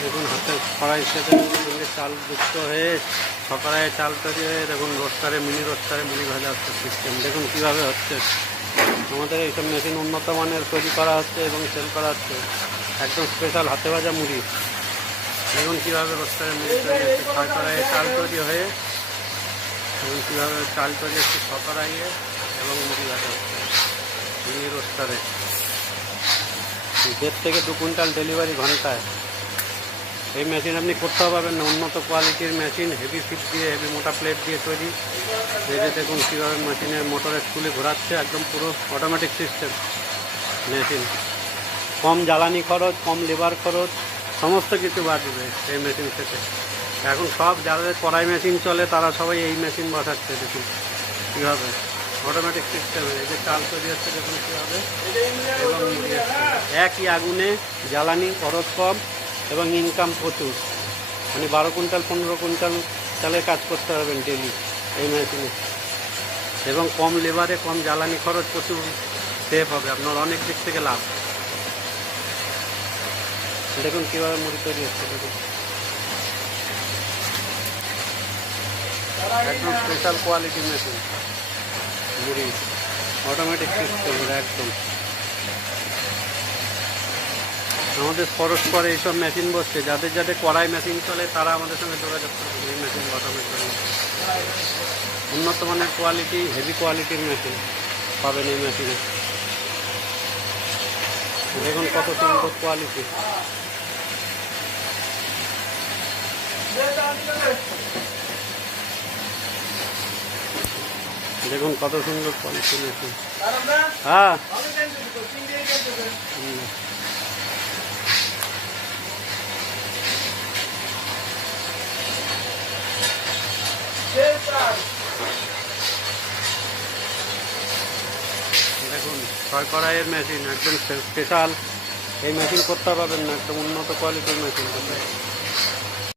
দেখুন হাতে কড়াইয়ের সাথে সঙ্গে চাল যুক্ত হয়ে কড়াইয়ে চাল তৈরি হয়ে দেখুন রোস্টারে মিনি ভাজা হচ্ছে সিস্টেম। দেখুন কীভাবে হচ্ছে। আমাদের এইসব মেশিন উন্নত মানের তৈরি করা হচ্ছে এবং সেল করা হচ্ছে। একদম স্পেশাল হাতে ভাজা মুড়ি। দেখুন কীভাবে রোস্টারে মুড়ি তৈরি হচ্ছে, কড়াইয়ে চাল তৈরি হয়ে এবং কীভাবে চাল তৈরি হচ্ছে কড়াইয়ে এবং মুড়ি ভাজা হচ্ছে মিনি রোস্টারে। 1.5 থেকে 2 কুইন্টাল ডেলিভারি ঘন্টায়। এই মেশিন আপনি করতেও পারবেন না, উন্নত কোয়ালিটির মেশিন, হেভি ফিট দিয়ে হেভি মোটা প্লেট দিয়ে তৈরি। এই যে দেখুন কীভাবে মেশিনের মোটরের স্কুলে ঘোরাচ্ছে, একদম পুরো অটোমেটিক সিস্টেম মেশিন। কম জ্বালানি খরচ, কম লেবার খরচ, সমস্ত কিছু বাঁচবে এই মেশিন থেকে। এখন সব যাদের কড়াই মেশিন চলে তারা সবাই এই মেশিন বসাচ্ছে। দেখুন কীভাবে অটোমেটিক সিস্টেমে এই যে চাল তৈরি হচ্ছে, দেখুন কীভাবে এবং একই আগুনে জ্বালানি খরচ কম এবং ইনকাম প্রচুর। মানে 12 কুইন্টাল 15 কুইন্টাল চালের কাজ করতে পারবেন ডেলি এই মেশিনে, এবং কম লেবারে কম জ্বালানি খরচ প্রচুর সেভ হবে আপনার, অনেক দিক থেকে লাভ। দেখুন কীভাবে মুড়ি তৈরি হচ্ছে। দেখুন একদম স্পেশাল কোয়ালিটি মেশিন মুড়ি, অটোমেটিক সিস্টেম একদম। আমাদের পরস্পর এইসব মেশিন বসছে, যাদের যাদের কড়াই মেশিন চলে তারা আমাদের সঙ্গে যোগাযোগ করবে এই মেশিন বসানোর জন্য। উন্নত মানের কোয়ালিটি, হেভি কোয়ালিটির মেশিন পাবেন এই মেশিনে। দেখুন কত সুন্দর কোয়ালিটি। দেখুন কত সুন্দর কোয়ালিটি মেশিন। হ্যাঁ দেখুন 6 কড়াইয়ের মেশিন, একদম স্পেশাল। এই মেশিন করতে পারবেন না, একদম উন্নত কোয়ালিটির মেশিন।